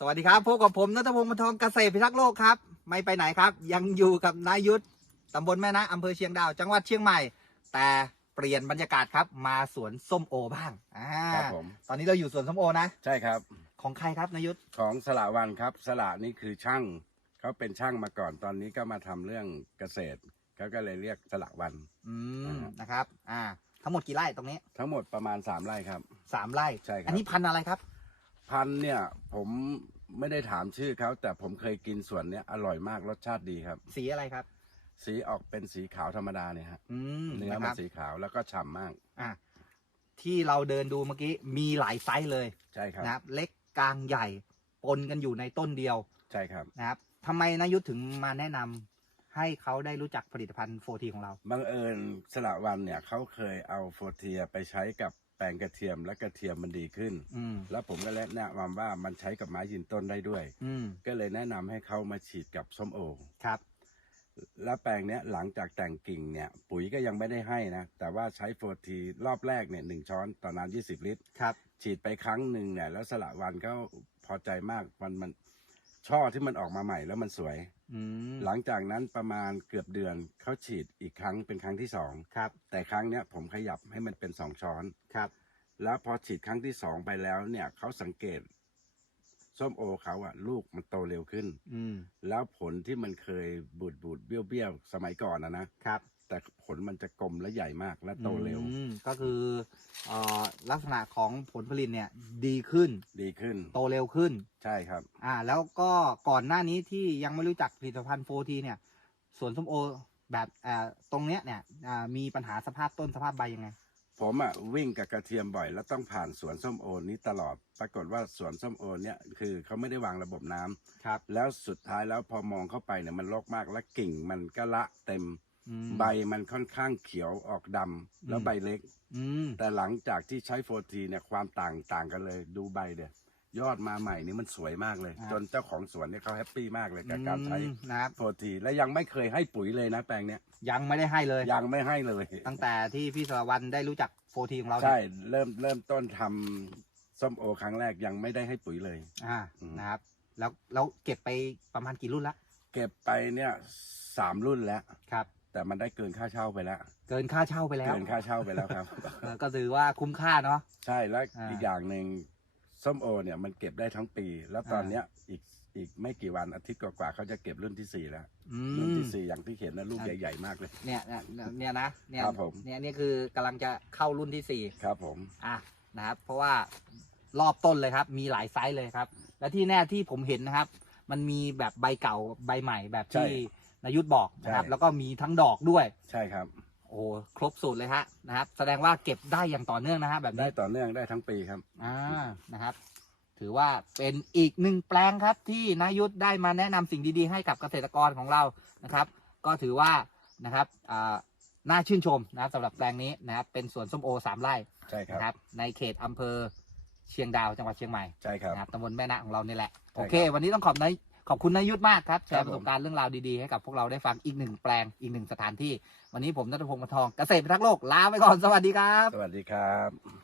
สวัสดีครับพบกับผมนัทพงศ์มนทองเกษตรพิทักษ์โลกครับ ไม่ไปไหนครับ ยังอยู่กับนายุทธตำบลแม่นะอำเภอเชียงดาว จังหวัดเชียงใหม่ แต่เปลี่ยนบรรยากาศครับมาสวนส้มโอบ้างอ่าครับผม ตอนนี้เราอยู่สวนส้มโอนะ ใช่ครับ ของใครครับนายุทธของสละวันครับ สละนี่คือช่างเขาเป็นช่างมาก่อนตอนนี้ก็มาทำเรื่องเกษตรเขาก็เลยเรียกสละวัน อืมอ่านนะครับ อ่า ทั้งหมดกี่ไร่ตรงนี้ทั้งหมดประมาณ 3 ไร่ครับ สามไร่ ใช่ครับ อันนี้พันธุ์อะไรครับ พันธุ์เนี่ย ผมไม่ได้ถามชื่อเขาแต่ผมเคยกินส่วนเนี้ยอร่อยมากรสชาติดีครับ สีอะไรครับ สีออกเป็นสีขาวธรรมดาเนี่ยฮะอืมเนื้อนะคมันรับสีขาวแล้วก็ฉ่ำมาก อ่าที่เราเดินดูเมื่อกี้มีหลายไซส์เลยใช่ครับ นะครับ เล็กกลางใหญ่ปนกันอยู่ในต้นเดียวใช่ครับ นะครับทำไมนายุทธถึงมาแนะนำให้เขาได้รู้จักผลิตภัณฑ์โฟทีของเรา บังเอิญสละวันเนี่ยเขาเคยเอาโฟเทียไปใช้กับ แปลงกระเทียมและกระเทียมมันดีขึ้น อืม แล้วผมก็แนะนำว่ามันใช้กับไม้ยืนต้นได้ด้วย อืม ก็เลยแนะนำให้เขามาฉีดกับส้มโอ ครับ แล้วแปลงเนี้ยหลังจากแต่งกิ่งเนี่ยปุ๋ยก็ยังไม่ได้ให้นะ แต่ว่าใช้โฟทีรอบแรกเนี่ยหนึ่งช้อนต่อน้ำยี่สิบลิตร ครับ ฉีดไปครั้งหนึ่งเนี่ยแล้วสละวันก็พอใจมากมันมัน ช่อที่มันออกมาใหม่แล้วมันสวย อืมหลังจากนั้นประมาณเกือบเดือนเขาฉีดอีกครั้งเป็นครั้งที่สองครับแต่ครั้งเนี้ยผมขยับให้มันเป็นสองช้อน ครับ แล้วพอฉีดครั้งที่สองไปแล้วเนี่ยเขาสังเกต ส้มโอเขาอะลูกมันโตเร็วขึ้น อืมแล้วผลที่มันเคยบูดบูดเบี้ยวเบี้ยวสมัยก่อนนะนะครับแต่ผลมันจะกลมและใหญ่มากและโตเร็วอืมก็คือเอ่อลักษณะของผลผลิตเนี่ยดีขึ้น ดีขึ้นโตเร็วขึ้น ใช่ครับ อ่า แล้วก็ก่อนหน้านี้ที่ยังไม่รู้จักผลิตภัณฑ์โฟทีเนี่ยสวนส้มโอแบบอ่าตรงเนี้ยเนี่ยอ่ามีปัญหาสภาพต้นสภาพใบยังไง ผมอะวิ่งกับกระเทียมบ่อย แล้วต้องผ่านสวนส้มโอนี้ตลอด ปรากฏว่าสวนส้มโอเนี่ยคือเขาไม่ได้วางระบบน้ำครับ แล้วสุดท้ายแล้วพอมองเข้าไปเนี่ยมันรกมากและกิ่งมันก็ละเต็มอืมใบมันค่อนข้างเขียวออกดำแล้วอืมใบเล็ก อืมแต่หลังจากที่ใช้โฟทีเนี่ยความต่างต่างกันเลยดูใบเดีย ยอดมาใหม่นี่มันสวยมากเลยจนเจ้าของสวนเนี่ยเขาแฮปปี้มากเลยกับการใช้อืมนะครับ โฟทีและยังไม่เคยให้ปุ๋ยเลยนะแปลงเนี้ยยังไม่ได้ให้เลย ยังไม่ให้เลย ตั้งแต่ที่พี่สรวันได้รู้จักโฟทีของเราเนี่ยใช่เริ่มเริ่มต้นทำส้มโอครั้งแรกยังไม่ได้ให้ปุ๋ยเลย อ่าอืม นะครับ แล้วแล้วเก็บไปประมาณกี่รุ่นละเก็บไปเนี่ยสามรุ่นแล้ว ครับ แต่มันได้เกินค่าเช่าไปแล้ว เกินค่าเช่าไปแล้วเกินค่าเช่าไปแล้วครับ เออก็ถือว่าคุ้มค่าเนาะ ใช่แล้วอ่า อีกอย่างหนึ่ง ส้มโอเนี่ยมันเก็บได้ทั้งปี แล้วตอนเนี้ยอีกอีกไม่กี่วันอาทิตย์กว่าๆเขาจะเก็บรุ่นที่สี่แล้วอืรุ่นมที่สี่อย่างที่เห็นนะลูกอะใหญ่ๆมากเลย เนี่ยเนี่ยเนี่ยนะเนี่ยครับผม เนี่ยเนี่ยคือกำลังจะเข้ารุ่นที่สี่ครับ ผมอะนะครับ เพราะว่ารอบต้นเลยครับ มีหลายไซส์เลยครับ และที่แน่ที่ผมเห็นนะครับ มันมีแบบใบเก่าใบใหม่แบบที่นายุทธบอกนะครับ แล้วก็มีทั้งดอกด้วย ใช่ครับ โอ้โหครบสูตรเลยฮะนะครับ แสดงว่าเก็บได้อย่างต่อเนื่องนะฮะแบบได้นี้ต่อเนื่องได้ทั้งปีครับ อ่านะครับ ถือว่าเป็นอีกหนึ่งแปลงครับที่นายุทธได้มาแนะนำสิ่งดีๆ ให้กับเกษตรกรของเรานะครับ ก็ถือว่านะครับอ่าน่าชื่นชมนะครับสำหรับแปลงนี้นะครับเป็นสวนส้มโอสามไร่ใช่ครับ นะครับ ในเขตอำเภอเชียงดาวจังหวัดเชียงใหม่ ใช่ครับ นะครับตำบลแม่นะของเรานี่แหละ ใช่โอเคครับวันนี้ต้องขอบนาย ขอบคุณนายุทธมากครับแชครัร์บประสบผมการณ์เรื่องราวดีๆให้กับพวกเราได้ฟังอีกหนึ่งแปลงอีกหนึ่งสถานที่ วันนี้ผมนัทพงศ์มาทองเกษตรพิทักษ์โลกลาไปก่อนสวัสดีครับ สวัสดีครับ